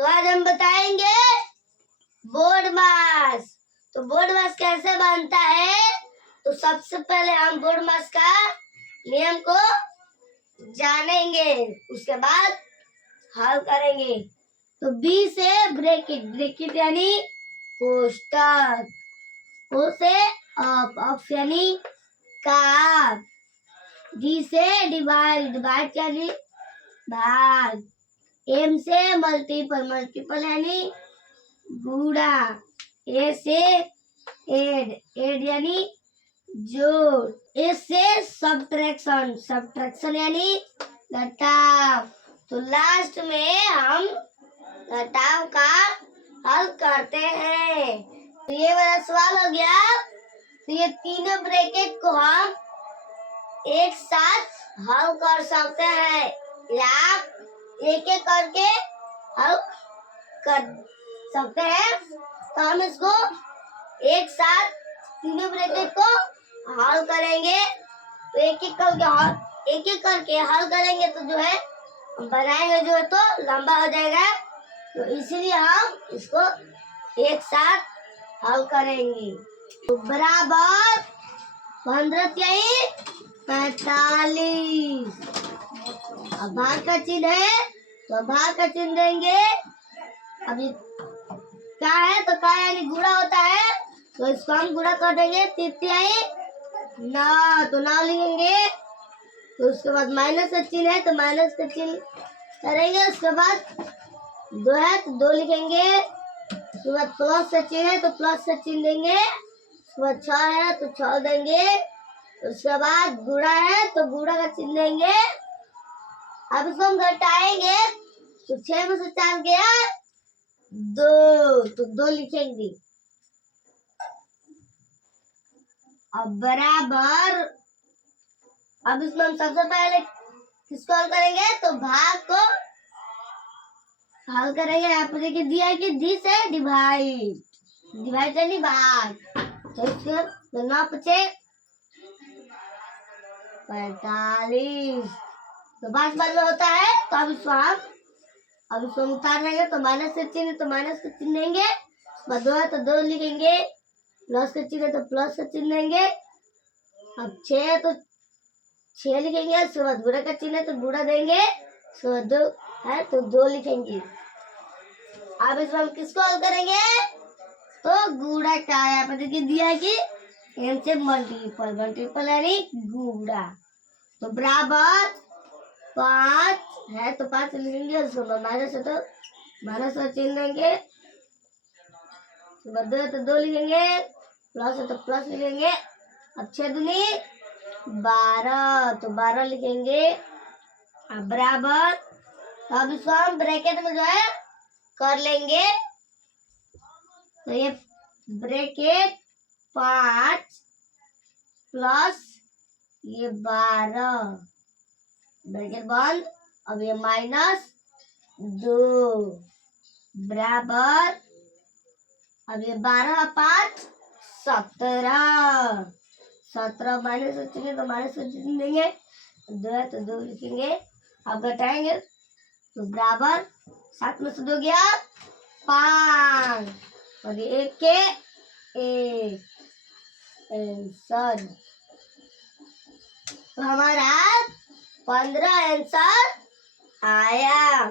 तो आज हम बताएंगे बोर्ड मास। तो बोर्ड मास कैसे बनता है, तो सबसे पहले हम बोर्ड मास का नियम को जानेंगे, उसके बाद हल करेंगे। तो बी से ब्रैकेट, ब्रैकेट यानी कोष्टक, ओ से अप यानी काप, डी से डिवाइड, डिवाइड यानी भाग, एम से मल्टीपल, मल्टीपल यानी गुणा, ए से एड, एड यानी जोड़, एस से सब्ट्रैक्शन, सब्ट्रैक्शन यानी घटाव। तो लास्ट में हम घटाव का हल करते हैं। तो ये वाला सवाल हो गया। तो ये तीनों ब्रैकेट को हम एक साथ हल कर सकते हैं या एक एक करके हल कर सकते हैं। तो हम इसको एक साथ तीनों ब्रैकेट को हल करेंगे। तो एक एक करके हल करेंगे तो जो है बनाएंगे जो है तो लंबा हो जाएगा। तो इसीलिए हम इसको एक साथ हल करेंगे। तो बराबर 15 45। अब भाग का चिन्ह है तो भाग का चिन्ह देंगे। अभी क्या है तो क्या यानी गुणा होता है, तो इसको हम गुणा कर देंगे। 3 9, तो 9 लिखेंगे। तो उसके बाद माइनस का चिन्ह है तो माइनस का चिन्ह करेंगे। उसके बाद 2 है तो 2 लिखेंगे। उसके बाद प्लस का चिन्ह है तो प्लस का चिन्ह देंगे। उसके बाद 6 है तो 6 देंगे। उसके बाद गुणा है तो गुणा का चिन्ह देंगे। अब इसको हम घटाएंगे तो 6 में से 4 गया 2, तो 2 लिखेंगे। अब बराबर, अब इसमें हम सबसे पहले किसको हल करेंगे, तो भाग को हल करेंगे। यहाँ पर देखिए दिया है कि डी से डिवाइड, डिवाइड यानी भाग। तो इसको तो 9 5 45, तो 5 बाद में होता है। तो अब इसको हम उतार देंगे। तो माइनस का चिन्ह तो माइनस का चिन्ह देंगे। 2 है तो 2 लिखेंगे। प्लस का चिन्ह है तो प्लस का चिन्ह देंगे। अब 6 है तो 6 लिखेंगे। उसके बाद गुणा का चिन्ह है तो गुणा देंगे। उसके बाद 2 है तो 2 लिखेंगे। अब इसमें हम किसको हल करेंगे, तो गुणा का। यहाँ पर देखिए दिया है कि एम से मल्टीपल, मल्टीपल यानी गुणा। तो बराबर 5 है तो 5 लिखेंगे। उसके बाद माइनस है तो माइनस का चिन्ह देंगे। उसके बाद 2 है तो 2 लिखेंगे। प्लस है तो प्लस लिखेंगे। अब 6 दूनी 12, तो 12 लिखेंगे। अब बराबर, तो अब इसको हम ब्रैकेट में जो है कर लेंगे। तो ये ब्रैकेट 5 प्लस ये 12, ब्रैकेट बंद। अब ये माइनस 2 बराबर, अब ये 12 5 17, 17 माइनस सोचेंगे तो माइनस देंगे। 2 है तो 2 लिखेंगे। अब घटाएंगे तो बराबर 7 में से 2 गया 5, और ये 1 के 1 आंसर। तो हमारा 15 आंसर आया।